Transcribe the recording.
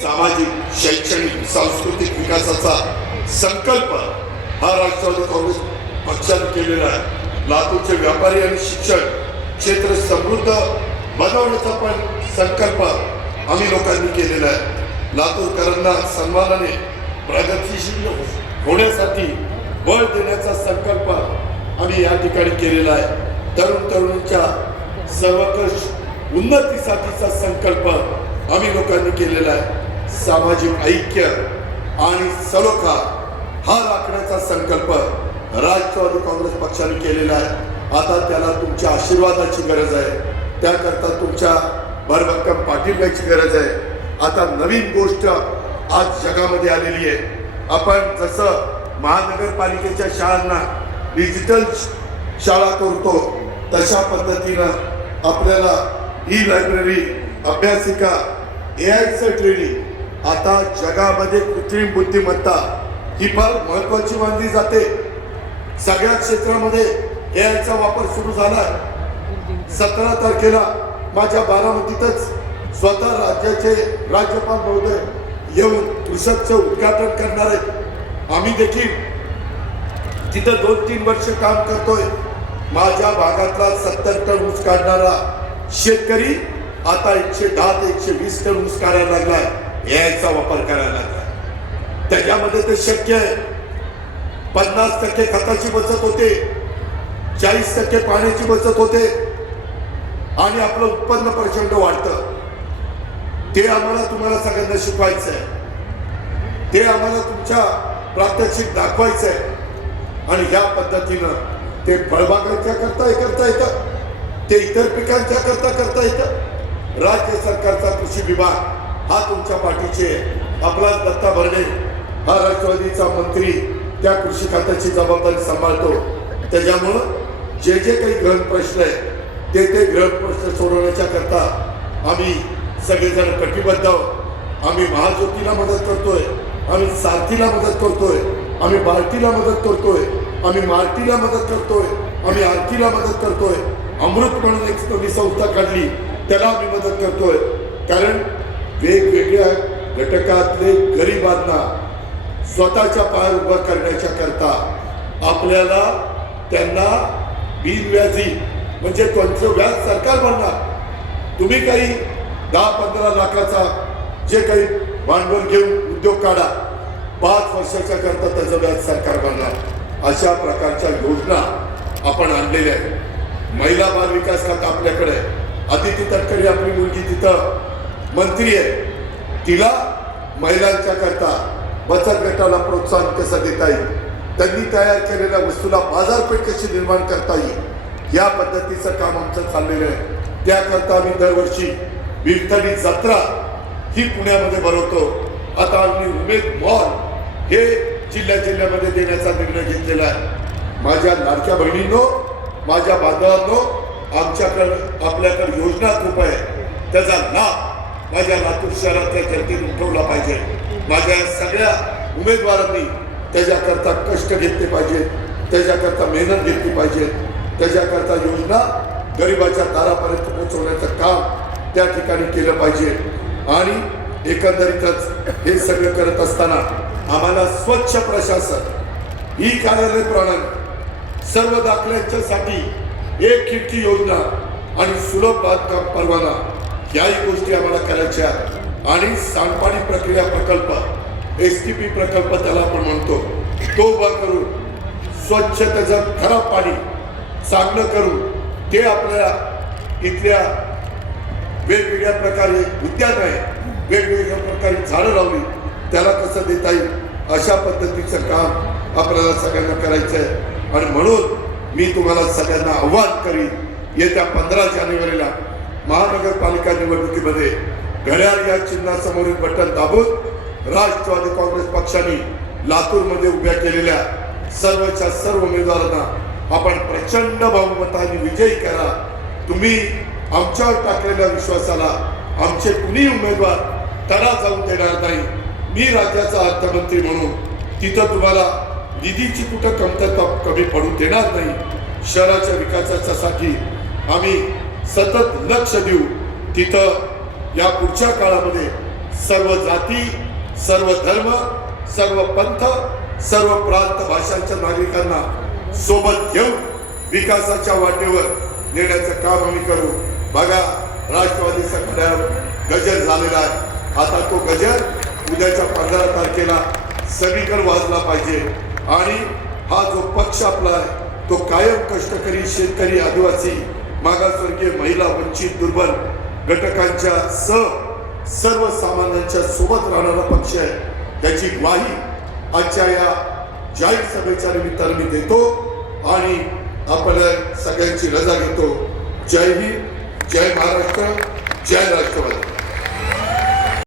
सामाजिक शैक्षणिक सांस्कृतिक विकासाचा संकल्प हा राष्ट्रवादी काँग्रेस पक्षाने केलेला आहे. लातूरचे व्यापारी आणि शिक्षण क्षेत्र समृद्ध बनवण्याचा पण संकल्प आम्ही लोकांनी केलेला आहे. लातूरकरांना सन्मानाने प्रगतीशील होण्यासाठी बळ देण्याचा संकल्प आम्ही या ठिकाणी केलेला आहे. तरुण तरुणीच्या सर्वकष उन्नतीसाठीचा संकल्प आम्ही लोकांनी केलेला आहे. सामाजिक ऐक्य आणि सलोखा हा राखण्याचा संकल्प राष्ट्रवादी काँग्रेस पक्षाने केलेला आहे. आता त्याला तुमच्या आशीर्वादाची गरज आहे. त्याकरता तुमच्या भरभक्कम पाठिंब्याची गरज आहे. आता नवीन गोष्ट आज जगामध्ये आलेली आहे. आपण जसं महानगरपालिकेच्या शाळांना डिजिटल शाळा करतो तशा पद्धतीनं आपल्याला ही लायब्ररी अभ्यासिका ए आयचं ट्रेनिंग आता जगामध्ये कृत्रिम बुद्धिमत्ता ही फार महत्वाची मानली जाते. सगळ्या क्षेत्रामध्ये ए आयचा वापर सुरू झाला. सतरा तारखेला माझ्या बारामतीतच स्वतः राज्याचे राज्यपाल महोदय येऊन कृषकचं उद्घाटन करणार आहेत. आम्ही देखील तिथं दोन तीन वर्ष काम करतोय. माझ्या भागातला सत्तर टन ऊस काढणारा शेतकरी आता एकशे दहा ते एकशे वीस टन ऊस काढायला लागलाय. याचा वापर करायला लागला. त्याच्यामध्ये ते शक्य आहे. पन्नास टक्के खताची बचत होते. चाळीस टक्के पाण्याची बचत होते. आणि आपलं उत्पन्न प्रचंड वाढतं. ते आम्हाला तुम्हाला सगळ्यांना शिकवायचं आहे. ते आम्हाला तुमच्या प्रात्यक्षिक दाखवायचं आहे. आणि ह्या पद्धतीनं ते फळबागांच्या करता करता येतं. ते इतर पिकांच्या करता करता येतं. राज्य सरकारचा कृषी विभाग हा तुमच्या पाठीचे आपला दत्ता भरणे. हा राष्ट्रवादीचा मंत्री त्या कृषी खात्याची जबाबदारी सांभाळतो. त्याच्यामुळं जे जे काही ग्रहण प्रश्न आहेत ते ते ग्रहण प्रश्न सोडवण्याच्या करता आम्ही सगळेजण कटिबद्ध आहोत. आम्ही महाज्योतीला मदत करतोय आम्ही सारथीला मदत करतोय आम्ही बार्टीला मदत करतोय आम्ही मार्टीला मदत करतोय आम्ही आरतीला मदत करतोय. अमृत म्हणून एक नवी संस्था काढली त्याला आम्ही मदत करतोय. कारण वेगवेगळ्या घटकातले गरिबांना स्वतःच्या पायावर उभं करण्याच्या करता आपल्याला त्यांना बिनव्याजी म्हणजे त्यांचं व्याज सरकार म्हणणार तुम्ही काही दहा पंधरा लाखाचा जे काही भांडवल घेऊन उद्योग काढा पाच वर्षाच्या करता त्याचं व्याज सरकार भरणार अशा प्रकारच्या योजना आपण आणलेल्या आहेत. महिला बाल विकास खातं आपल्याकडे आहे. अदिती आपली मुलगी तिथं मंत्री आहे तिला महिलांच्या करता बचत गटाला प्रोत्साहन कसं देता येईल? त्यांनी तयार केलेल्या वस्तूला बाजारपेठ कशी निर्माण करता येईल? या पद्धतीचं काम आमचं चाललेलं आहे. त्याकरता आम्ही दरवर्षी विठ्ठली जत्रा ही पुण्यामध्ये भरवतो. आता आम्ही उमेद मॉल हे जिल्ह्या जिल्ह्यामध्ये देण्याचा निर्णय घेतलेला आहे. माझ्या लाडक्या बहिणींनो माझ्या बांधवांनो आमच्याकडे आपल्याकडे योजना खूप आहे. त्याचा लाभ माझ्या लातूर शहरातल्या जनतेने उठवला पाहिजे. माझ्या सगळ्या उमेदवारांनी त्याच्याकरता कष्ट घेतले पाहिजेत त्याच्याकरता मेहनत घेतली पाहिजे. त्याच्याकरता योजना गरिबाच्या दारापर्यंत पोहोचवण्याचं काम त्या ठिकाणी केलं पाहिजे. आणि एकंदरीतच हे सगळं करत असताना आम्हाला स्वच्छ प्रशासन ही कार्यालय प्रणाली सर्व दाखल्यांच्यासाठी एक खिडकी योजना आणि सुलभ बांधकाम परवाना याही गोष्टी आम्हाला करायच्या आणि सांडपाणी प्रक्रिया प्रकल्प एस टी पी प्रकल्प त्याला आपण म्हणतो. तो उभा करून स्वच्छ त्याचं खराब पाणी चांगलं करून ते आपल्या इथल्या वेगवेगळ्या प्रकारे उद्यान आहे वेगवेगळ्या प्रकारे झाडं लावली त्याला कसं देता येईल अशा पद्धतीचं काम आपल्याला सगळ्यांना करायचं आहे आणि म्हणून मी तुम्हाला सगळ्यांना आव्हान करीन येत्या पंधरा जानेवारीला महानगरपालिका निवडणुकीमध्ये घड्याळ या चिन्हासमोरील बटन दाबून राष्ट्रवादी काँग्रेस पक्षाने लातूरमध्ये उभ्या केलेल्या सर्वच्या सर्व उमेदवारांना आपण प्रचंड बहुमताने विजयी करा. तुम्ही आमच्यावर टाकलेल्या विश्वासाला आमचे कुणी उमेदवार तडा जाऊन देणार नाही. मी राज्याचा अर्थमंत्री म्हणून तिथं तुम्हाला निधीची कुठं कमतरता कमी पडू देणार नाही. शहराच्या विकासासाठी आम्ही सतत लक्ष देऊ तिथं या पुढच्या काळामध्ये सर्व जाती सर्व धर्म सर्व पंथ सर्व प्रांत भाषांच्या नागरिकांना सोबत घेऊन विकासाच्या वाटेवर नेण्याचं काम आम्ही करू. बघा राष्ट्रवादीचा घड्याळ गजर झालेला आहे. आता तो गजर उद्याच्या पंधरा तारखेला सगळीकडे वाजला पाहिजे. आणि हा जो पक्ष आपला आहे तो कायम कष्टकरी शेतकरी आदिवासी मागासवर्गीय महिला वंचित दुर्बल घटकांच्या सह सर्वसामान्यांच्या सोबत राहणारा पक्ष आहे. त्याची ग्वाही आजच्या या जाहीर सभेच्या निमित्ताने मी देतो आणि आपल्या सगळ्यांची रजा घेतो. जय हिंद जय महाराष्ट्र जय राष्ट्रवादी.